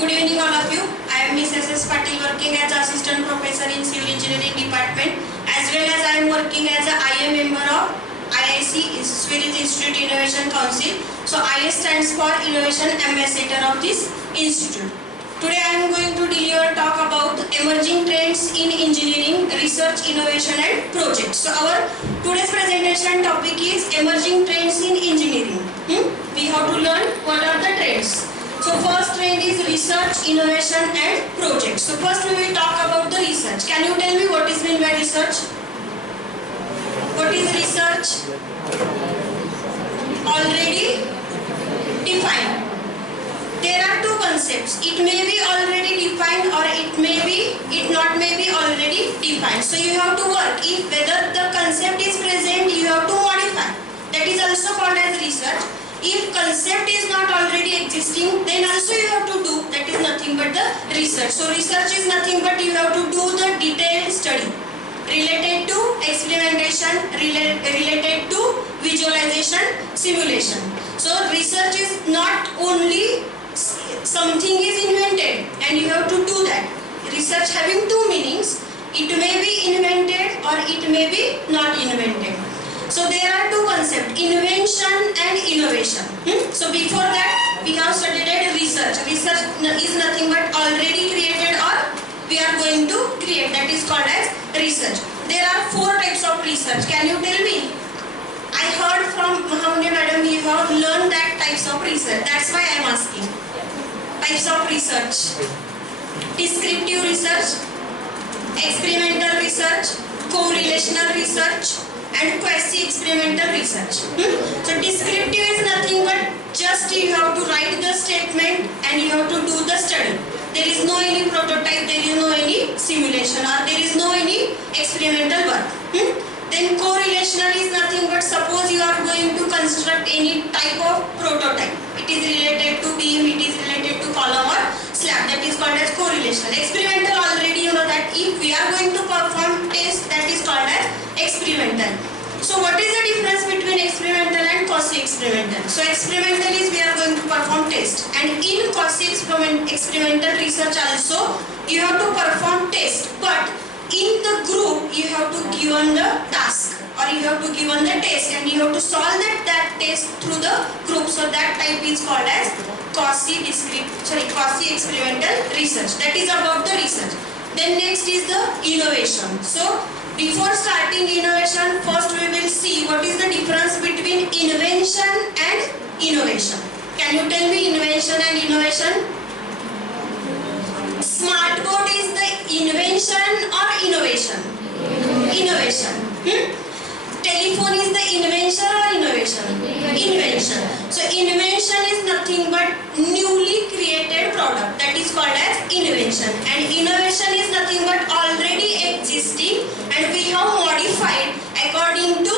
Good evening all of you. I am Ms. S.S. Patil, working as Assistant Professor in Civil Engineering Department, as well as I am working as a IA member of IIC, Swedish Institute Innovation Council. So IIS stands for Innovation Ambassador of this institute. Today I am going to talk about emerging trends in engineering, research, innovation and projects. So our today's presentation topic is emerging trends in engineering. We have to learn what are the trends. So first trend is research, innovation and projects. So first we will talk about the research. Can you tell me what is meant by research? What is research? Already defined. There are two concepts. It may be already defined or it not may be already defined. So you have to work. If whether the concept is present, you have to modify. That is also called as research. If concept is not already existing, then also you have to do. That is nothing but the research. So research is nothing but you have to do the detailed study related to experimentation, related to visualization, simulation. So research is not only something is invented and you have to do that. Research having two meanings. It may be invented or it may be not invented. So there are two concepts, invention and innovation. So before that we have studied research. Research is nothing but already created or we are going to create. That is called as research. There are four types of research. Can you tell me? I heard from Mahamudya madam you have learned that types of research. That's why I am asking. Types of research. Descriptive research, experimental research, correlational research and quasi-experimental research. So descriptive is nothing but just you have to write the statement and you have to do the study. There is no any prototype, there is no any simulation or there is no any experimental work. Then correlational is nothing but suppose you are going to construct any type of prototype. It is related to beam, it is related to column or slab. That is called as correlational. Experimental already you know that if we are going to perform test, that is called as experimental. So what is the difference between experimental and quasi-experimental? So experimental is we are going to perform test, and in quasi-experimental research also you have to perform test, but in the group you have to given the task or you have to given the test and you have to solve that test through the group. So that type is called as quasi-experimental research. That is about the research. Then next is the innovation. So before starting innovation, first we will see what is the difference between invention and innovation. Can you tell me invention and innovation? Smart board is the invention or innovation? Innovation. Telephone is the invention or innovation? Invention. So invention is nothing but newly created product. That is called as invention. And innovation is nothing but already existing and we have modified according to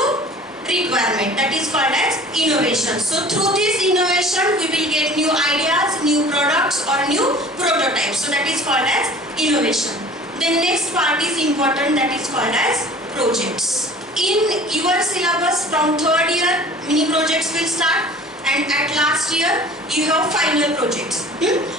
requirement. That is called as innovation. So through this innovation we will get new ideas, new products or new prototypes. So that is called as innovation. Then next part is important, that is called as projects. In your syllabus from third year mini projects will start and at last year you have final projects.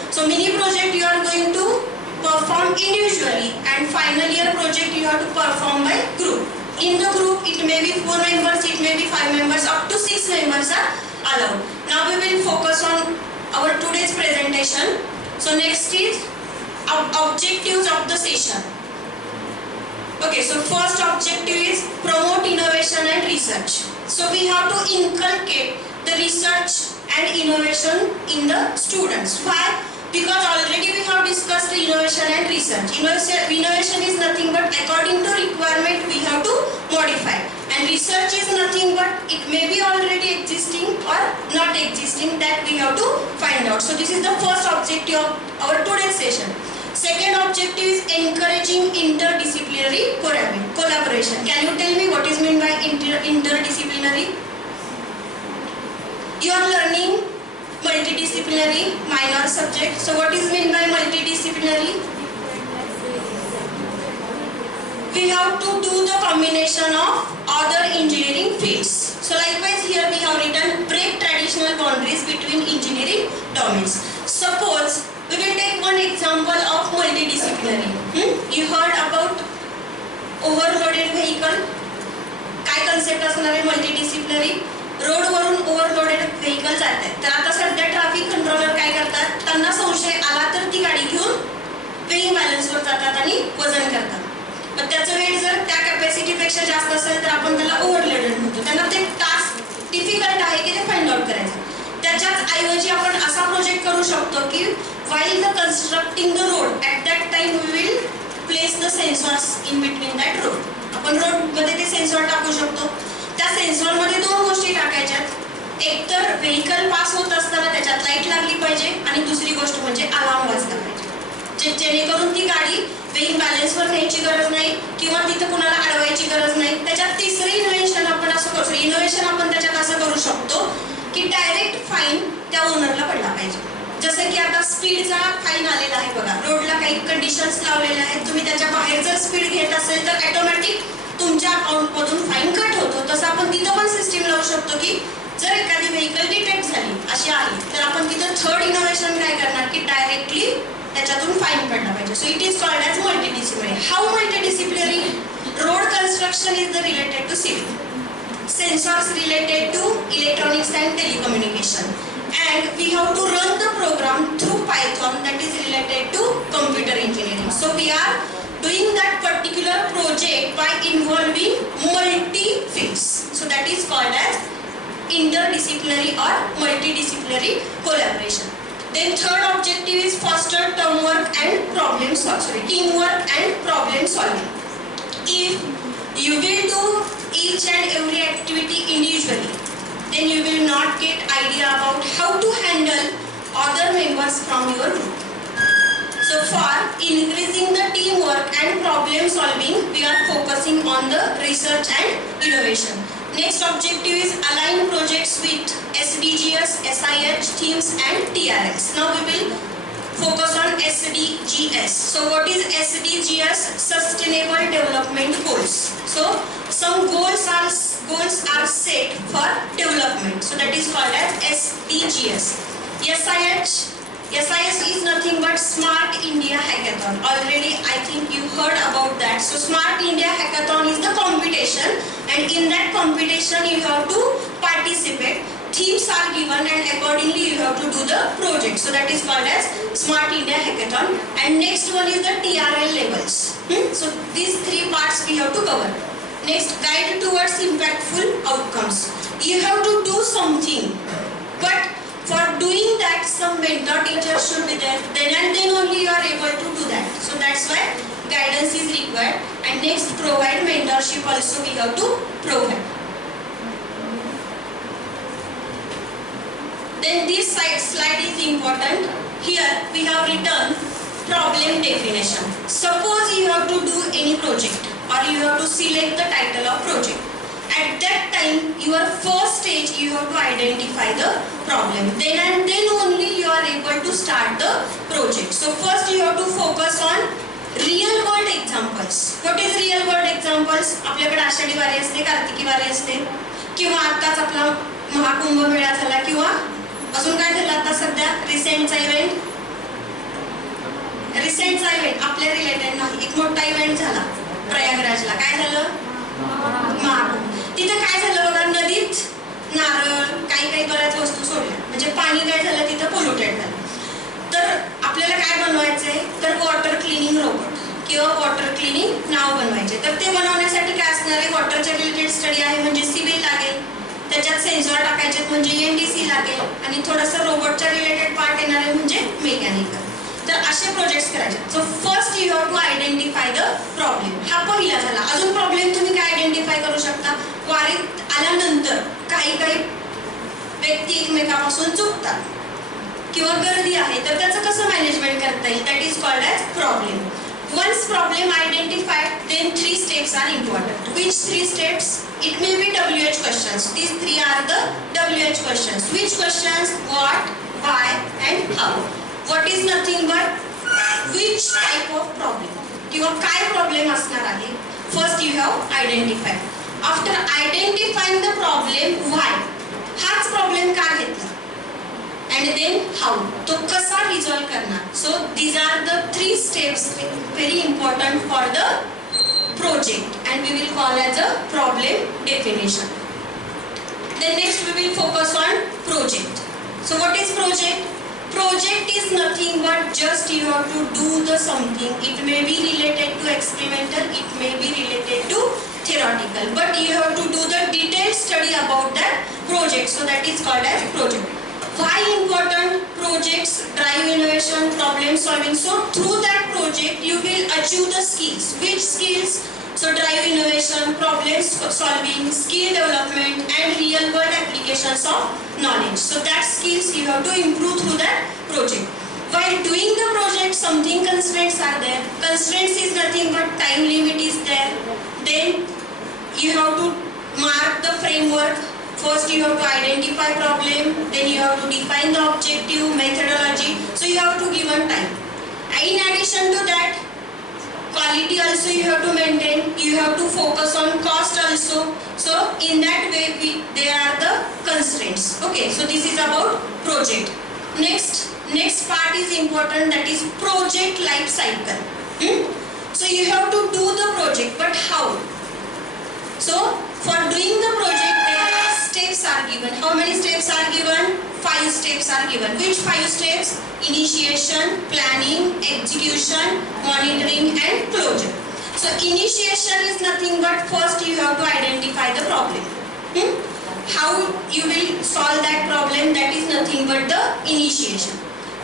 So mini project you are going to perform individually and final year project you have to perform by group. In the group it may be 4 members, it may be 5 members, up to 6 members are allowed. Now we will focus on our today's presentation. So next is objectives of the session. Okay, so first objective is promote innovation and research. So we have to inculcate the research and innovation in the students. Why? Because already we have discussed innovation and research. Innovation is nothing but according to requirement we have to modify. And research is nothing but it may be already existing or not existing, that we have to find out. So this is the first objective of our today's session. Second objective is encouraging interdisciplinary collaboration. Can you tell me what is meant by interdisciplinary? You are learning multidisciplinary minor subject. So what is meant by multidisciplinary? We have to do the combination of other engineering fields. So likewise here we have written break traditional boundaries between engineering domains. Suppose we will take overloaded vehicle, काय concept असणार आहे multidisciplinary, रोडवरून overloaded vehicle जात आहेत. तर आता सध्या traffic controller काय करतात, त्यांना संशय आला तर ती गाडी घेऊन वेइंग बॅलन्सवर जातात आणि वजन करतात. पण त्याचं वेट जर त्या कॅपॅसिटीपेक्षा जास्त असेल तर आपण त्याला ओव्हरलोडेड म्हणतो. त्यांना ते टास्क डिफिकल्ट आहे की ते फाइंड आउट करायचं. त्याच्याच ऐवजी आपण असा प्रोजेक्ट करू शकतो की while the constructing the road at that time we will place the sensors in between that road. आपण रोड मध्ये ते सेन्सॉर टाकू शकतो. त्या सेन्सॉर मध्ये दोन गोष्टी टाकायच्यात. एक तर व्हेकल पास होत असताना त्याच्यात लाईट लागली पाहिजे आणि दुसरी गोष्ट म्हणजे अलार्म वाजला पाहिजे, जेणेकरून ती गाडी वेइंग बॅलन्सवर न्यायची गरज नाही किंवा तिथे कुणाला अडवायची गरज नाही. त्याच्यात तिसरं इनोव्हेशन आपण असं करू, इनोव्हेशन आपण त्याच्यात असं करू शकतो की डायरेक्ट फाईन त्या ओनरला पडला पाहिजे. जसं की आता स्पीडचा फाईन आलेला आहे बघा, रोडला काही कंडिशन्स लावलेले आहेत, तुम्ही त्याच्या बाहेर जर स्पीड घेत असेल तर ऑटोमॅटिक तुमच्या अकाउंटमधून फाईन कट होतो. तसं आपण तिथं पण सिस्टीम लावू शकतो की जर एखादी व्हेकल डिटेक्ट झाली अशी आली तर आपण तिथं थर्ड इनोव्हेशन काय करणार की डायरेक्टली त्याच्यातून फाईन पडला पाहिजे. So it is called as multidisciplinary. How multidisciplinary? Road construction is the related to civil, sensors related to electronics and telecommunication, and we have to run the program through Python that is related to computer engineering. So we are doing that particular project by involving multi fields. So that is called as interdisciplinary or multidisciplinary collaboration. Then third objective is foster teamwork and problem solving. If you will do each and every activity individually, then you will not get idea about how to handle other members from your group. So for increasing the teamwork and problem solving, we are focusing on the research and innovation. Next objective is align projects with SDGs, SIH, themes and TRS. Now we will focus on SDGs. So what is SDGs? Sustainable Development Goals. So some goals are set for development. So that is called as SDGs. SIS is nothing but Smart India Hackathon. Already I think you heard about that. So Smart India Hackathon is the competition, and in that competition you have to participate. Themes are given and accordingly you have to do the project. So that is called as Smart India Hackathon. And next one is the TRL levels. So these three parts we have to cover. Next, guide towards impactful outcomes. You have to do something, but for doing that some mentor teacher should be there. Then and then only you are able to do that. So that's why guidance is required. And next, provide mentorship also we have to provide. Then this slide is important. Here we have written problem definition. Suppose you have to do any project or you have to select the title of project. At that time, your first stage you have to identify the problem. Then and then only you are able to start the project. So first you have to focus on real world examples. What is real world examples? आपल्याकडे आषाढी वारी असते, कार्तिकी वारी असते, किंवा आताच आपला महाकुंभ मेळा झाला, किंवा अजून काय झालं आता सध्या रिसेंटचा इव्हेंट आपल्या रिलेटेड नाही, एक मोठा इव्हेंट झाला प्रयागराजला. काय झालं? महाकुंभ. तिथं काय झालं बघा, नदीत नारळ काही बऱ्याच वस्तू सोडल्या, म्हणजे पाणी काय झालं तिथं पोल्युटेड झालं. तर आपल्याला काय बनवायचंय, तर वॉटर क्लिनिंग रोबोट किंवा वॉटर क्लिनिंग नाव बनवायचे. तर ते बनवण्यासाठी काय असणार आहे, वॉटरच्या रिलेटेड स्टडी आहे म्हणजे सिव्हिल लागेल, त्याच्यात सेन्सॉर टाकायचे म्हणजे ENTC लागेल, आणि थोडंसं रोबोटच्या रिलेटेड पार्ट येणार आहे म्हणजे मेकॅनिकल. तर असे प्रोजेक्ट्स करायचे. So first you have to identify the problem. हा पहिला झाला. अजून प्रॉब्लेम तुम्ही काय आयडेंटिफाय करू शकता, वारीत आल्यानंतर काही व्यक्ती एकमेकापासून चुकतात किंवा गर्दी आहे, तर त्याचं कसं मॅनेजमेंट करता येईल, that is called as problem. Once problem identified, then 3 steps are important. Which 3 steps? It may be WH questions. These 3 are the WH questions. Which questions? What, why and how. What is nothing but which type of problem किंवा काय problem असणार आहे. First you have identified. After identifying the problem, why, हाच problem का घेतला, and then how, तो कसा resolve करणार. So these are the 3 steps very important for the project, and we will call as a problem definition. Then next we will focus on project. So what is project? Project is nothing but just you have to do the something. It may be related to experimental, it may be related to theoretical, but you have to do the detailed study about that project. So that is called as project. Why important? Projects drive innovation, problem solving. So through that project you will achieve the skills. Which skills? So drive innovation, problem solving, skill development, and real world applications of knowledge. So that skills you have to improve through that project. While doing the project, something constraints are there. Constraints is nothing but time limit is there. Then you have to mark the framework. First you have to identify problem, then you have to define the objective, methodology. So you have to give one time. In addition to that, quality also you have to maintain. You have to focus on cost also. So in that way they are the constraints. Okay, so this is about project. Next part is important, that is project life cycle. So you have to do the project, but how? So for doing the project, steps are given. How many steps are given? 5 steps are given. Which 5 steps? Initiation, planning, execution, monitoring, and closure. So initiation is nothing but first you have to identify the problem. How you will solve that problem, that is nothing but the initiation.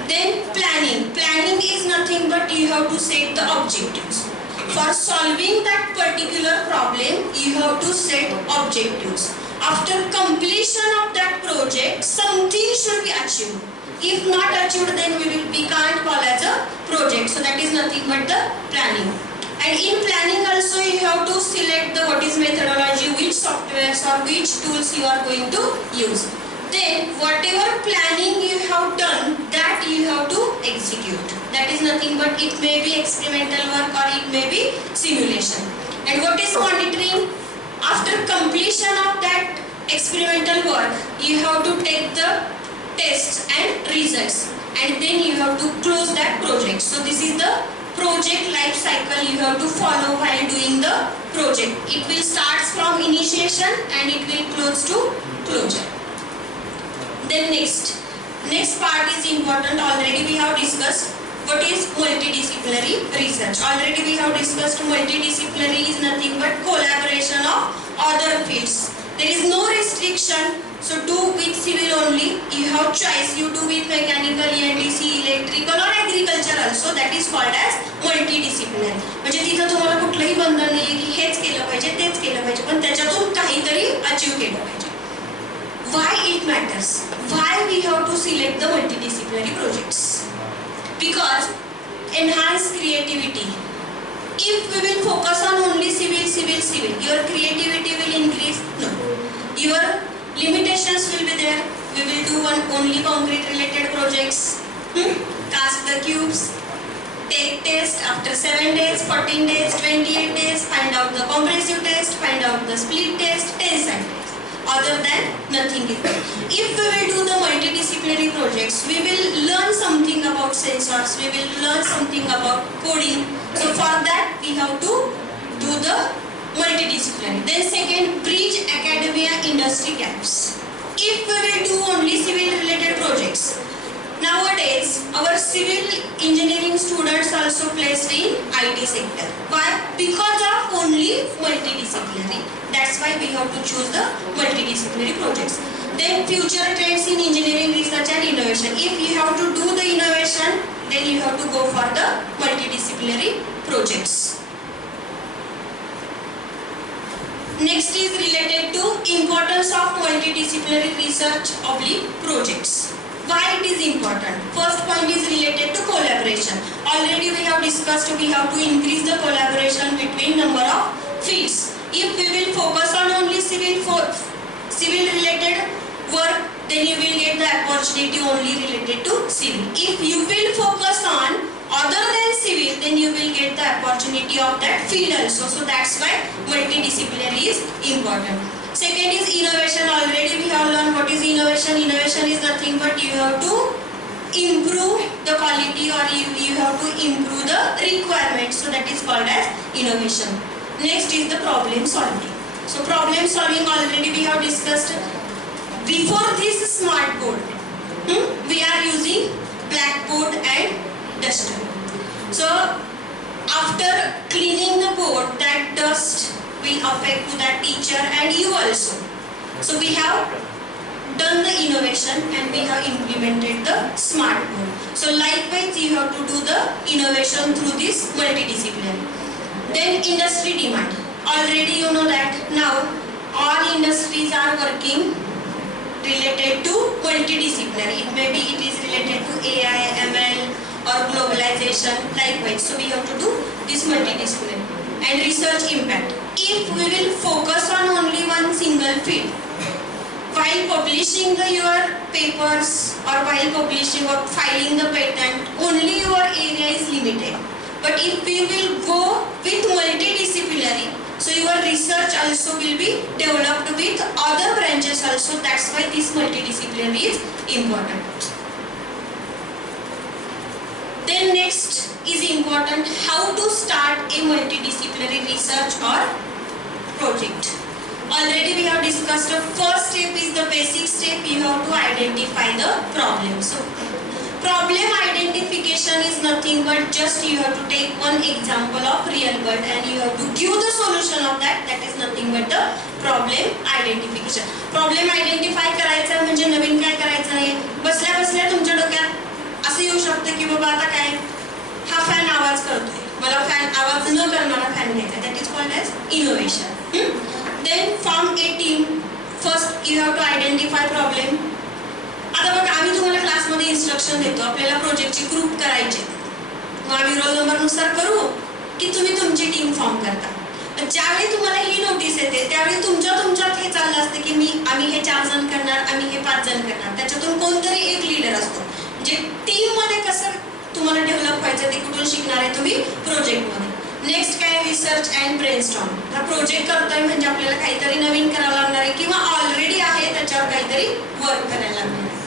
Then planning. Planning is nothing but you have to set the objectives. For solving that particular problem, you have to set objectives. After completion of that project, something should be achieved. If not achieved, then we can't call as a project. So that is nothing but the planning. And in planning also you have to select the what is methodology, which softwares or which tools you are going to use. Then whatever planning you have done, that you have to execute. That is nothing but it may be experimental work or it may be simulation. And what is monitoring? After completion of that experimental work, you have to take the tests and results, and then you have to close that project. So this is the project life cycle you have to follow while doing the project. It will start from initiation and it will close to closure. Then next part is important. Already we have discussed what is multidisciplinary research. Already we have discussed multidisciplinary is nothing but collaboration of other fields. There is no restriction. So do with civil only. You have choice. You do with mechanical, ENDC, electrical or agriculture also. That is called as multidisciplinary. म्हणजे तिथं तुम्हाला कुठलंही बंधन नाही की हेच केलं पाहिजे तेच केलं पाहिजे, पण त्याच्यातून काहीतरी अचीव केलं पाहिजे. Why it matters? Why we have to select the multidisciplinary projects? Because enhance creativity. If we will focus on only civil, your creativity will increase? No. Your limitations will be there. We will do only concrete related projects. Cast the cubes, take test after 7 days, 14 days, 28 days, find out the compressive test, find out the split test, tensile test. Other than nothing is there. If we will do the multidisciplinary projects, we will learn something about sensors, we will learn something about coding. So for that we have to do the multidisciplinary. Then second, bridge academia industry gaps. If we will do only civil related projects, nowadays our civil engineering students also placed in IT sector. Why? Because of only multidisciplinary. That's why we have to choose the multidisciplinary projects. Then future trends in engineering research and innovation. If you have to do the innovation, then you have to go for the multidisciplinary projects. Next is related to importance of multidisciplinary research projects. Why it is important? First point is related to collaboration. Already we have discussed we have to increase the collaboration between number of fields. If we will focus on only civil related work, then you will get the opportunity only related to civil. If you will focus on other than civil, then you will get the opportunity of that field also. So that's why multidisciplinary is important. Second is innovation. Already we have learned what is innovation. Innovation is nothing but you have to improve the quality or you have to improve the requirements. So that is called as innovation. Next is the problem solving. So problem solving already we have discussed. Before this smart board, we are using blackboard and duster. So after cleaning the board, that dust will affect to that teacher and you also. So we have done the innovation and we have implemented the smart board. So likewise you have to do the innovation through this multidisciplinary. Then industry demand. Already you know that now all industries are working related to multidisciplinary. It is related to AI, ML or globalization likewise. So we have to do this multidisciplinary. And research impact. If we will focus on only one single field, while publishing your papers or while publishing or filing the patent, only your area is limited. But if we will go with multidisciplinary, so your research also will be developed with other branches also. That's why this multidisciplinary is important. Then next is important, how to start a multidisciplinary research or project. Already we have discussed the first step is the basic step. You have to identify the problem. So problem identification is nothing but just you have to take one example of real world and you have to give the solution of that. That is nothing but the problem identification. Problem identify करायचा म्हणजे नवीन काय करायचं नाही. बसल्या बसल्या तुमच्या डोक्यात असं येऊ शकतं की बाबा आता काय हा फॅन आवाज करतोय, मला फॅन आवाज न करणारा फॅन घ्यायचा. That is called as innovation. Then form a team. First you have to identify problem. आता बघा आम्ही तुम्हाला क्लासमध्ये इन्स्ट्रक्शन देतो, आपल्याला प्रोजेक्टचे ग्रुप करायचे. मग आम्ही रोल नंबर नुसार करू की तुम्ही तुमची टीम फॉर्म करता. ज्यावेळी तुम्हाला ही नोटीस येते त्यावेळी तुमच्यात हे चाललं असतं की आम्ही हे 4 जण करणार, आम्ही हे 5 जण करणार. त्याच्यातून कोणतरी एक लीडर असतो. जे टीम मध्ये कसं तुम्हाला डेव्हलप व्हायचं ते कुठून शिकणार आहे तुम्ही प्रोजेक्टमध्ये. नेक्स्ट काय रिसर्च अँड ब्रेनस्टॉर्म. हा प्रोजेक्ट करतोय म्हणजे आपल्याला काहीतरी नवीन करावं लागणार आहे किंवा ऑलरेडी आहे त्याच्यावर काहीतरी वर्क करायला लागणार आहे.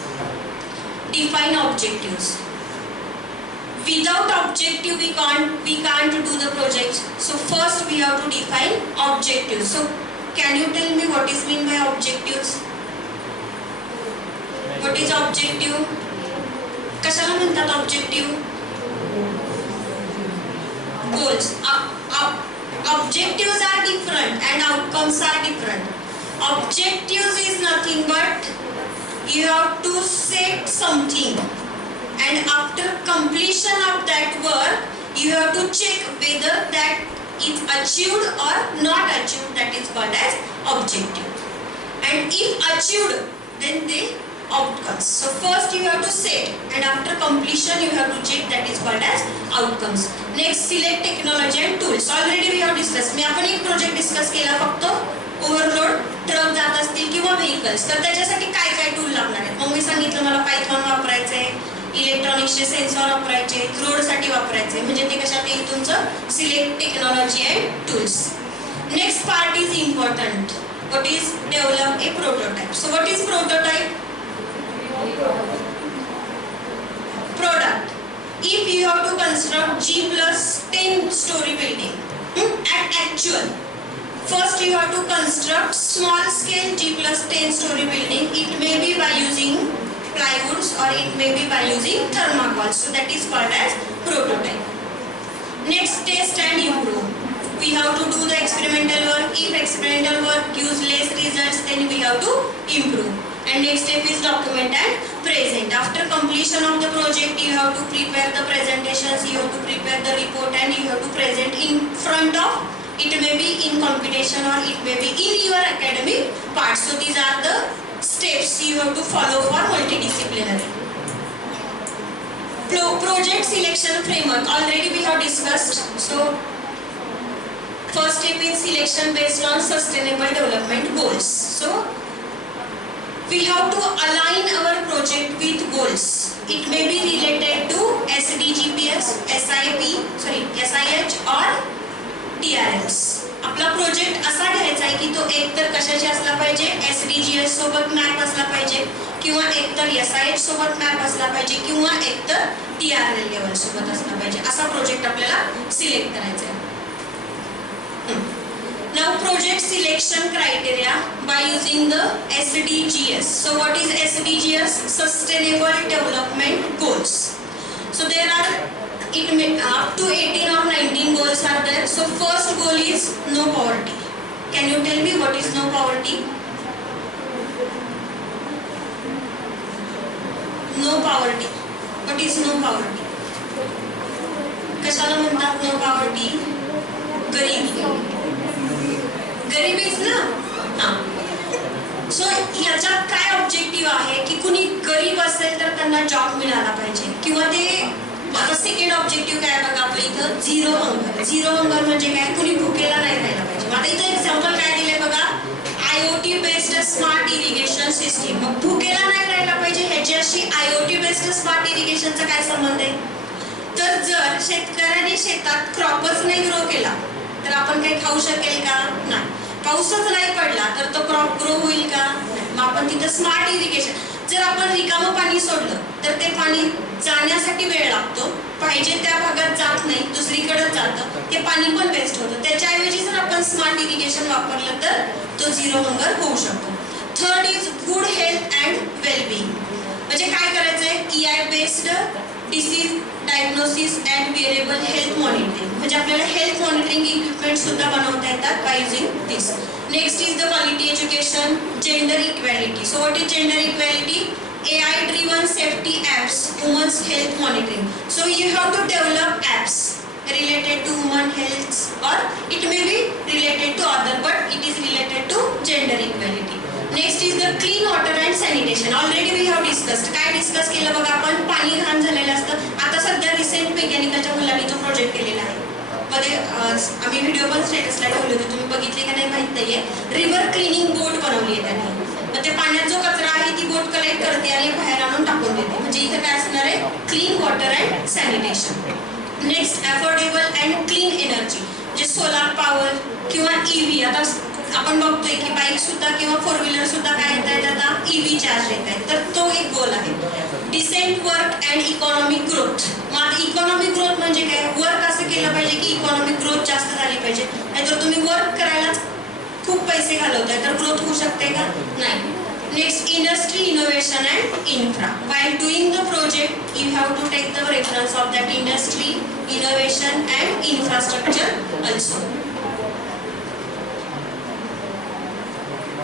Define objectives. Without objective we can't do the project. So first we have to define objectives. So can you tell me what is mean by objectives? What is objective? कशाला म्हणतात objective? Goals. Objectives are different and outcomes are different. Objectives is nothing but you have to set something and after completion of that work you have to check whether that is achieved or not achieved. That is called as objective. And if achieved then they outcomes. So first you have to set and after completion you have to check. That is called as outcomes. Next select technology and tools. Already we have discussed. मी आपण एक project discuss केला फक्त overload truck जात असतील किंवा vehicles तर त्याच्यासाठी काय काय टूल लागणार आहेत. मग मी सांगितलं मला पायथॉन वापरायचं आहे, इलेक्ट्रॉनिक्सचे सेन्सॉर वापरायचे, रोडसाठी वापरायचे. म्हणजे ते कशात येईल तुमचं select technology and tools. Next part is important. What is develop A prototype. So what is prototype? Product. If you have to construct G+10 story building at actual, first you have to construct small scale G+10 story building. It may be by using plywoods or it may be by using thermocol. So that is called as prototype. Next, test and improve. We have to do the experimental work. If experimental work gives less results, then we have to improve. And next step is document and present. After completion of the project, you have to prepare the presentations, you have to prepare the report, and you have to present in front of. It may be in competition or it may be in your academic part. So these are the steps you have to follow for multidisciplinary. Project selection framework. Already we have discussed. So first step is selection based on sustainable development goals. So we have to align our project with goals. It may be related to SDGs, SIH or TRLs. आपला project असा घ्यायचा आहे की तो एकतर कशाची असला पाहिजे, SDGs सोबत मॅप असला पाहिजे किंवा एकतर SIH सोबत मॅप असला पाहिजे किंवा एकतर TRL लेवल सोबत असला पाहिजे. असा प्रोजेक्ट आपल्याला सिलेक्ट करायचा आहे. Now project selection criteria by using the SDGs. So what is SDGs? Sustainable Development Goals. So there are up to 18 or 19 goals are there. So first goal is no poverty. Can you tell me what is no poverty? No poverty. What is no poverty? कशाला म्हणतात no poverty? गरिबी. गरिबीच ना. हां. सो याच्यात काय objective आहे की कुणी गरीब असेल तर त्यांना जॉब मिळाला पाहिजे किंवा ते आता सेकंड ऑब्जेक्टिव्ह काय बघा आपल्या इथं झिरो हंगर. झिरो हंगर म्हणजे काय? कुणी भुकेला नाही राहायला पाहिजे. आता इथं एक्झाम्पल काय दिलंय बघा, IoT based smart irrigation system. मग भुकेला नाही राहायला पाहिजे ह्याच्याशी IoT बेस्ड स्मार्ट इरिगेशनचा काय संबंध आहे? तर जर शेतकऱ्याने शेतात क्रॉपच नाही ग्रो केला तर आपण काही खाऊ शकेल का? नाही. पाऊसच नाही पडला तर तो क्रॉप ग्रो होईल का? मग आपण तिथं स्मार्ट इरिगेशन, जर आपण रिकामं पाणी सोडलं तर ते पाणी जाण्यासाठी वेळ लागतो, पाहिजे त्या भागात जात नाही, दुसरीकडे जातं, ते पाणी पण वेस्ट होतं. त्याच्याऐवजी जर आपण स्मार्ट इरिगेशन वापरलं तर तो झिरो हंगर होऊ शकतो. Third is good health and wellbeing. म्हणजे काय करायचंय? EI based disease diagnosis and wearable health monitoring. म्हणजे आपल्याला हेल्थ मॉनिटरिंग इक्विपमेंट सुद्धा बनवता येतात by using this. Next is the quality education, gender equality. So what is gender equality? AI driven safety apps, women's health monitoring. So you have to develop apps related to women health, or it may be related to other, but it is related to gender equality. Next is the clean water and sanitation. Already we have discussed. काय discuss केलं बघा आपण? पाणी घाण झालेलं असतं. आता सध्या रिसेंट मेकॅनिकलच्या मुलांनी तो प्रोजेक्ट केलेला आहे. मध्ये आम्ही व्हिडिओ पण स्टेटसला ठेवले होते, तुम्ही बघितले का नाही माहित नाहीये. रिव्हर क्लिनिंग बोट बनवली आहे त्यांनी. मग ते पाण्यात जो कचरा आहे ती बोट कलेक्ट करते आणि बाहेर आणून टाकून देते. म्हणजे इथं काय असणार आहे? Clean water and sanitation. Next affordable and clean energy, म्हणजे सोलार पॉवर किंवा EV. आता आपण बघतोय की बाईक सुद्धा किंवा फोर व्हीलर सुद्धा काय येत आहेत आता EV चार्ज येत आहेत. तर तो एक गोल आहे. Decent work and economic growth. मग इकॉनॉमिक ग्रोथ म्हणजे काय? वर्क असं केलं पाहिजे की इकॉनॉमिक ग्रोथ जास्त झाली पाहिजे. नाहीतर तुम्ही वर्क करायला खूप पैसे घालवताय तर ग्रोथ होऊ शकते का? नाही. Next industry innovation and infra. while doing the project you have to take the reference of that industry innovation and infrastructure also.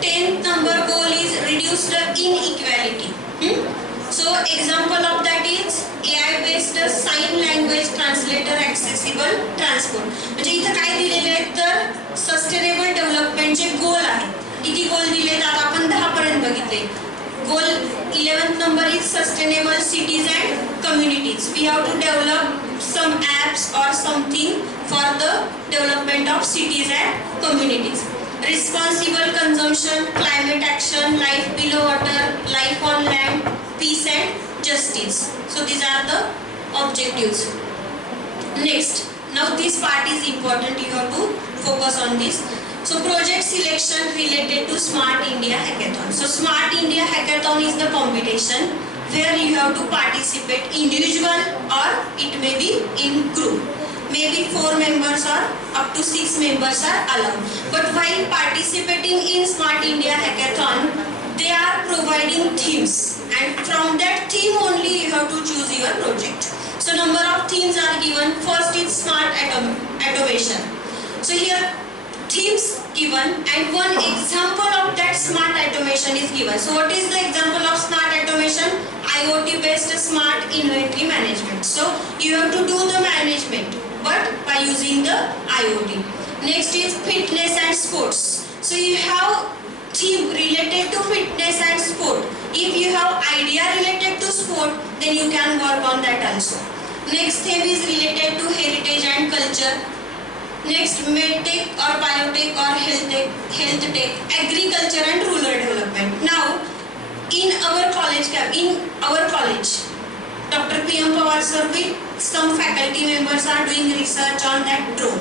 10th number goal is reduce the inequality. So example of that is AI based sign language translator accessible transport. म्हणजे इथं काय दिलेले आहेत तर sustainable डेव्हलपमेंटचे गोल आहेत. किती गोल दिलेत? आता आपण 10 पर्यंत बघितले. गोल 11th number is sustainable cities and communities. We have to develop some apps or something for the development of cities and communities. Responsible consumption, climate action, life below water, life on land, peace and justice. So these are the objectives. Next, now this part is important. You have to focus on this. So project selection related to Smart India Hackathon. So Smart India Hackathon is the competition where you have to participate individual or it may be in group. Maybe 4 members or up to 6 members are allowed. But while participating in Smart India Hackathon, they are providing themes, and from that theme only you have to choose your project. So number of themes are given. First is smart automation. So here themes given and one example of that smart automation is given. So what is the example of smart automation? IoT based smart inventory management. So you have to do the management but by using the IoT. Next is fitness and sports. So you have theme related to fitness and sport. If you have idea related to sport, then you can work on that also. Next theme is related to heritage and culture. Next, medtech or biotech or health tech, agriculture and rural development. Now, in our college, Dr. PM Pawar sir with some faculty members are doing research on that drone,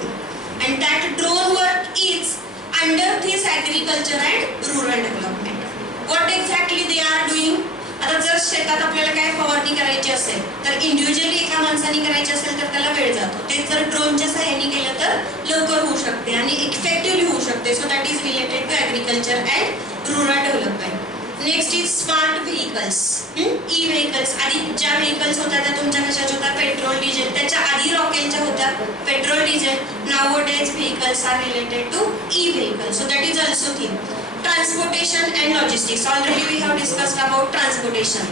and that drone work is under this agriculture and rural development. What exactly they are doing? आता जर शेतात आपल्याला काय फवारणी करायची असेल तर individually एका माणसाने करायची असेल तर त्याला वेळ जातो. ते जर ड्रोनच्या सहाय्याने केलं तर लवकर होऊ शकते आणि इफेक्टिव्हली होऊ शकते. So that is related to agriculture and rural development. Next is smart vehicles. E vehicles. आधी ज्या व्हेकल्स होत्या त्या तुमच्या कशाच्या होत्या? Petrol diesel. त्याच्या आधी रॉकेलच्या होत्या petrol diesel. Nowadays vehicles are related to e vehicles. So that is also thing. Transportation and logistics. Already we have discussed about transportation.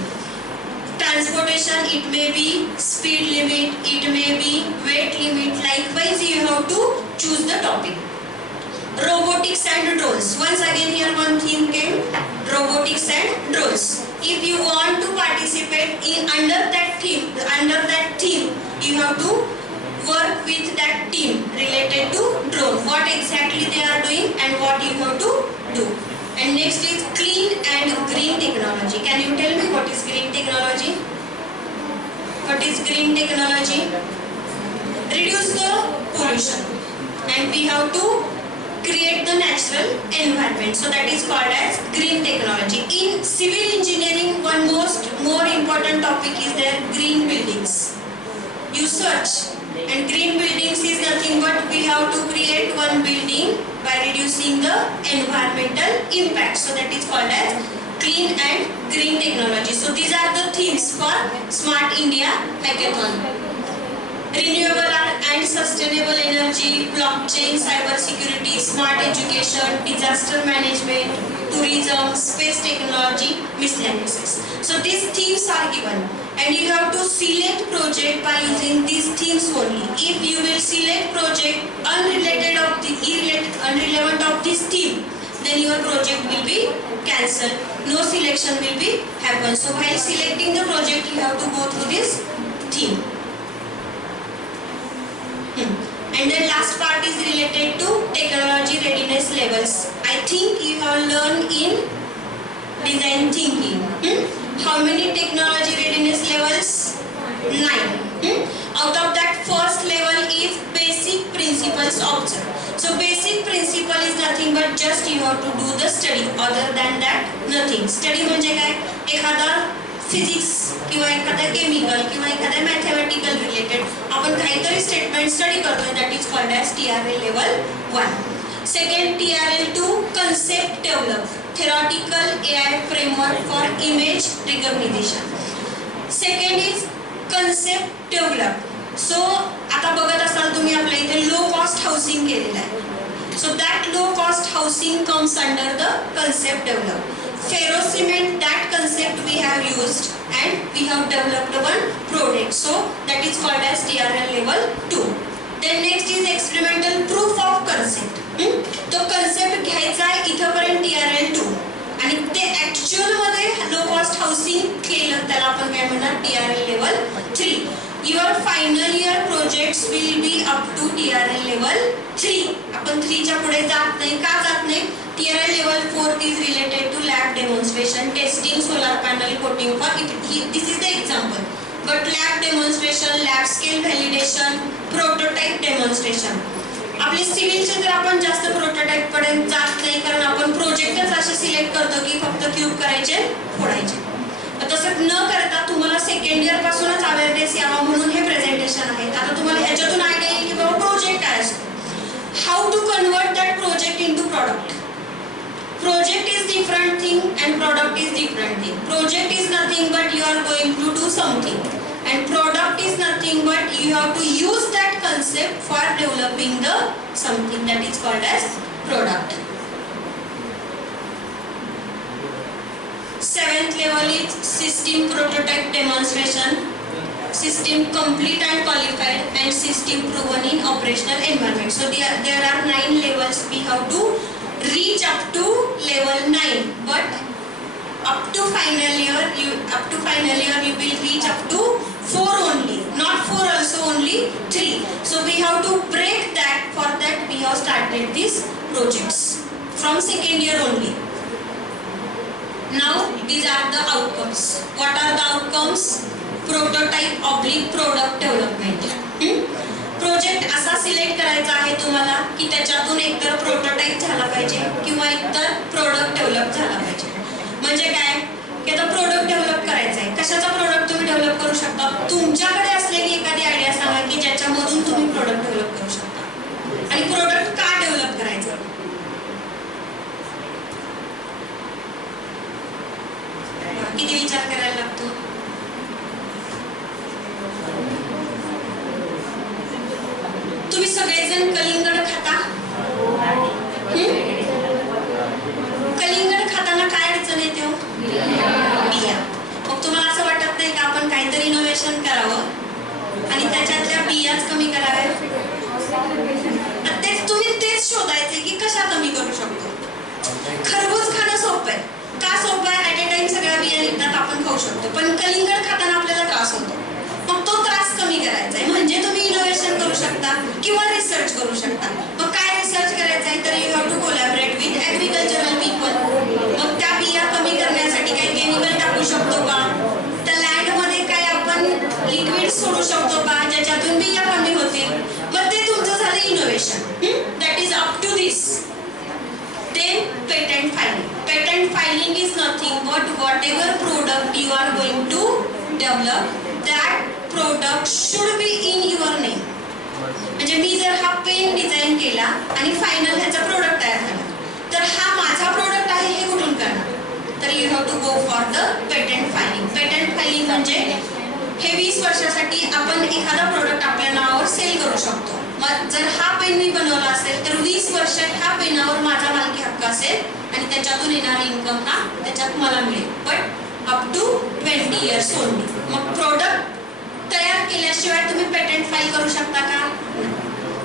Transportation, it may be speed limit, it may be weight limit. Likewise, you have to choose the topic. Robotics and drones. Once again here one theme came, robotics and drones. If you want to participate in under that theme, you have to work with that team related to drone. What exactly they are doing and what you have to do. And next is clean and green technology. Can you tell me what is green technology? What is green technology? Reduce the pollution and we have to create the natural environment. So that is called as green technology. In civil engineering, one more important topic is there, green buildings. You search. And green buildings is nothing but we have to create one building by reducing the environmental impact. So that is called as clean and green technology. So these are the themes for Smart India Hackathon. Renewable and sustainable energy, blockchain, cyber security, smart education, disaster management, tourism, space technology, miscellaneous. So these themes are given. And you have to select project by using these themes only. If you will select project irrelevant of this theme, then your project will be cancelled. No selection will be happen. So while selecting the project, you have to go through this theme. And then last part is related to technology readiness levels. I think you have learned in design thinking. How many technology readiness levels? 9. Out of that, first level is basic principles observed. So basic principle is nothing but just you have to do the study. Other than that, nothing. Study म्हणजे काय? एखादा physics किंवा एखादा chemical किंवा एखादा mathematical related आपण काहीतरी statement study करतोय. That is called as TRL level 1. Second, TRL 2, concept develop, theoretical AI framework for image recognition. Second is concept develop. So आता बघत असाल तुम्ही आपल्या इथे लो कॉस्ट हाऊसिंग केलेलं आहे. So that low cost housing comes under the concept develop. Ferro cement, that concept we have used and we have developed one product. So that is called as TRL level 2. Then next is experimental proof of concept. तो concept घ्यायचा आहे इथपर्यंत TRL 2 आणि ते actual मध्ये low cost housing केलं त्याला आपण काय म्हणणार TRL level 3. Your final year projects will be up to TRL level 3. आपण 3 च्या पुढे जात नाही. का जात नाही? TRL level 4 is related to lab demonstration, testing solar panel coating for this is the example. But lab demonstration, lab scale validation, prototype demonstration. आपले सिव्हिलचे तर आपण जास्त प्रोटोटाइप पर्यंत जात नाही कारण आपण प्रोजेक्टच असे सिलेक्ट करतो की फक्त क्यूब करायचे फोडायचे. तसं न करता तुम्हाला सेकंड इयर पासूनच अवेअरनेस यावा म्हणून हे प्रेझेंटेशन आहे. आता तुम्हाला ह्याच्यातून आयडिया येईल की बाबा प्रोजेक्ट काय असतो. How to convert that project into product. Project is different thing and product is different thing. Project is nothing but you are going to do something and product is nothing but you have to use that concept for developing the something that is called as product. 7th level is system prototype demonstration, system complete and qualified and system proven in operational environment. So there are 9 levels we have to reach up to level 9, but up to final year you will reach up to 4 only, not 4 also, only 3. So we have to break that. For that we have started these projects from second year only. Now these are the outcomes. What are the outcomes? Prototype oblique product development. Project असा select करायचा आहे तुम्हाला की त्याच्यातून एकतर prototype झाला पाहिजे किंवा एकतर प्रोडक्ट डेव्हलप झाला पाहिजे. म्हणजे काय की आता प्रोडक्ट डेव्हलप करायचा आहे. कशाचा प्रोडक्ट तुम्ही डेव्हलप करू शकता? तुमच्याकडे असलेली एखादी आयडिया सांगा की ज्याच्यामधून तुम्ही प्रोडक्ट डेव्हलप करू शकता. आणि प्रोडक्ट का डेव्हलप करायचं? किती विचार करायला लागतो? तुम्ही सगळेजण कलिंगड खाता? कलिंगड खाताना काय अडचण येते? बिया. मग तुम्हाला असं वाटत नाही का आपण काहीतरी इनोव्हेशन करावं आणि त्याच्यातल्या बियाच कमी कराव्या? तेच शोधायचे की कशा कमी करू शकतो. खरबूज खाणं सोपं आहे. का सोपं आहे? ऍट ए टाइम सगळ्या बिया निघतात, आपण खाऊ शकतो. पण कलिंगड खाताना आपल्याला त्रास होतो. मग तो त्रास कमी करायचा आहे म्हणजे तुम्ही इनोव्हेशन करू शकता किंवा रिसर्च करू शकता. मग काय रिसर्च करायचा आहे? तर you have to collaborate with agricultural people. मग त्या बिया कमी करण्यासाठी काही केमिकल टाकू शकतो का? त्या लँडमध्ये काय आपण लिक्विड सोडू शकतो का ज्याच्यातून बिया कमी होतील? मग ते तुमचं झालं innovation. That is up to this. Then patent filing. Patent filing is nothing but whatever product you are going to develop, that product should be in your name. म्हणजे मी जर हा पेन डिझाईन केला आणि फायनल ह्याचा product तयार झाला तर हा माझा प्रोडक्ट आहे हे कुठून करणार? तर you have to go for the patent filing. Patent filing म्हणजे हे 20 वर्षासाठी आपण एखादा प्रोडक्ट आपल्या नावावर सेल करू शकतो. मग जर हा पेन मी बनवला असेल तर 20 वर्ष ह्या पेनावर माझा मालकी हक्क असेल आणि त्याच्यातून येणारा इन्कम हा त्याच्यात मला मिळेल. But up to 20 years only. मग प्रोडक्ट तयार केल्याशिवाय तुम्ही पेटंट फाईल करू शकता का?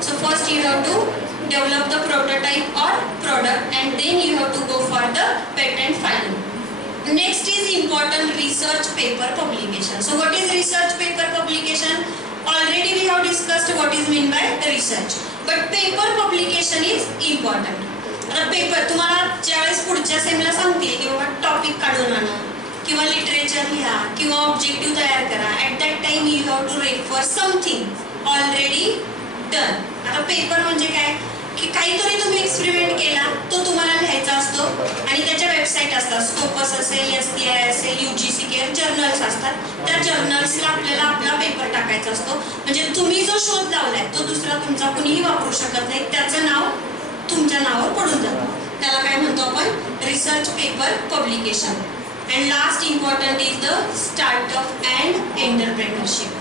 So first you have to develop the prototype or product and then you have to go for the patent filing. Next is important research paper publication. So what is research paper publication? Already we have discussed what is meant by research. But paper publication is important. आता paper तुम्हाला ज्यावेळेस पुढच्या सेमला सांगतील की बाबा topic काढून आणा किंवा literature लिहा किंवा ऑब्जेक्टिव्ह तयार करा. At that time you have to refer something already done. आता पेपर म्हणजे काय की काहीतरी तुम्ही एक्सपेरिमेंट केला तो तुम्हाला लिहायचा असतो आणि त्याच्या वेबसाईट असतात. स्कोपस असेल, STI असेल, UGC केअर जर्नल्स असतात. त्या जर्नल्सला आपल्याला आपला पेपर टाकायचा असतो. म्हणजे तुम्ही जो शोध लावलाय तो दुसरा तुमचा कुणीही वापरू शकत नाही. त्याचं नाव तुमच्या नावावर पडून जातं. त्याला काय म्हणतो आपण? Research paper publication. And last important is the startup and entrepreneurship.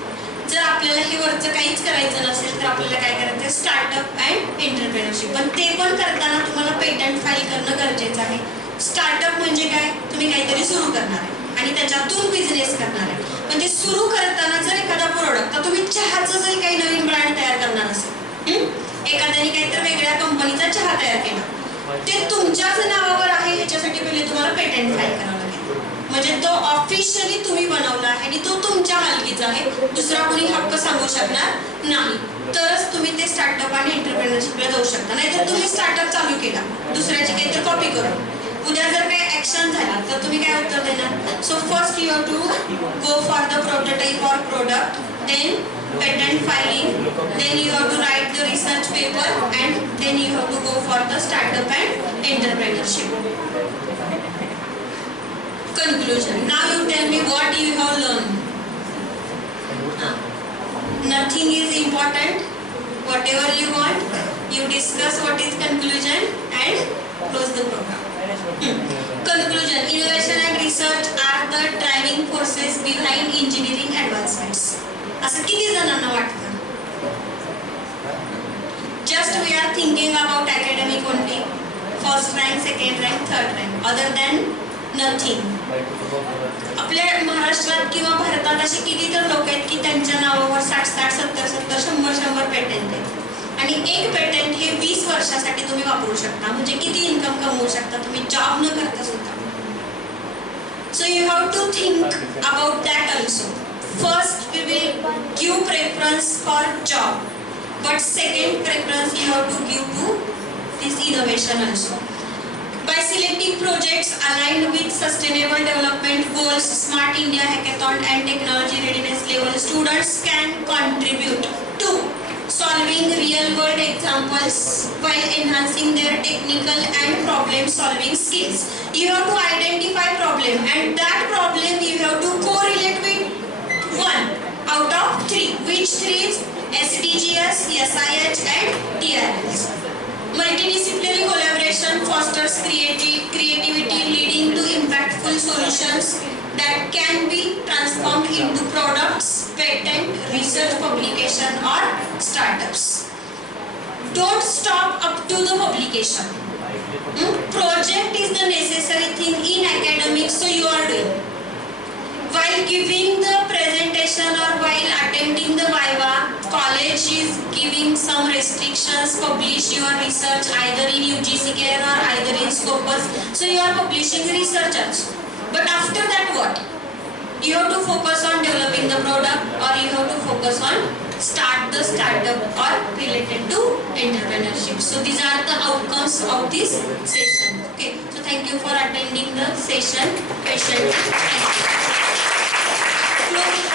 जर आपल्याला हे वरचं काहीच करायचं नसेल तर आपल्याला काय करायचं आहे? Startup and entrepreneurship. पण ते पण करताना तुम्हाला पेटंट फाईल करणं गरजेचं आहे. स्टार्टअप म्हणजे काय? तुम्ही काहीतरी सुरू करणार आहे आणि त्याच्यातून बिझनेस करणार आहे. पण ते सुरू करताना जर एखादा प्रोडक्ट, तर तुम्ही चहाचं जर काही नवीन ब्रँड तयार करणार असेल, एखाद्याने काहीतरी वेगळ्या कंपनीचा चहा तयार केला, ते तुमच्याच नावावर आहे ह्याच्यासाठी पहिले तुम्हाला पेटंट फाईल करावं लागेल. म्हणजे तो ऑफिशियली तुम्ही बनवला आहे आणि तो तुमच्या मालकीचा आहे. दुसरा कोणी हक्क सांगू शकणार नाही. तरच तुम्ही ते स्टार्टअप आणि एंटरप्रेन्योरशिपला जाऊ शकता. नाहीतर तुम्ही स्टार्टअप चालू केला दुसऱ्याची काहीतरी कॉपी करून, उद्या जर काही ऍक्शन झाला तर तुम्ही काय उत्तर देणार? So first you have to go for the prototype or product, then patent filing, then you have to write the research paper and then you have to go for the startup and entrepreneurship. Conclusion. Now you tell me what you have learned. Nothing is important. Whatever you want, you discuss what is conclusion and close the program. Conclusion. Innovation and research are the driving forces behind engineering advancements. असं किती जणांना वाटतं? Just we are thinking about academic only. First rank, second rank, third rank. Other than nothing. आपल्या महाराष्ट्रात किंवा भारतात असे किती तर लोक आहेत की त्यांच्या नावावर 60-60, 70-70, 100-100 पेटंट आहेत. आणि एक पेटंट हे 20 वर्षासाठी तुम्ही वापरू शकता. म्हणजे किती इन्कम कमवू शकता तुम्ही जॉब न करता सुद्धा. So you have to think about that also. First, we will give preference for job, but second preference you have to give to this innovation also. By selecting projects aligned with sustainable development goals, Smart India Hackathon and technology readiness level, students can contribute to solving real world examples while enhancing their technical and problem solving skills. You have to identify problem, and that problem you have to correlate with 1 out of 3. Which 3 is SDGs, SIH and TRLs. Multidisciplinary collaboration fosters creativity, leading to impactful solutions that can be transformed into products, patent, research publication or startups. Don't stop up to the publication. Project is the necessary thing in academics, so you are doing. While giving the presentation or while attending the Viva, college is giving some restrictions. Publish your research either in UGC Care or either in Scopus. So you are publishing research. But after that what? You have to focus on developing the product, or you have to focus on start the startup or related to entrepreneurship. So these are the outcomes of this session. Okay. So thank you for attending the session patiently. Thank you.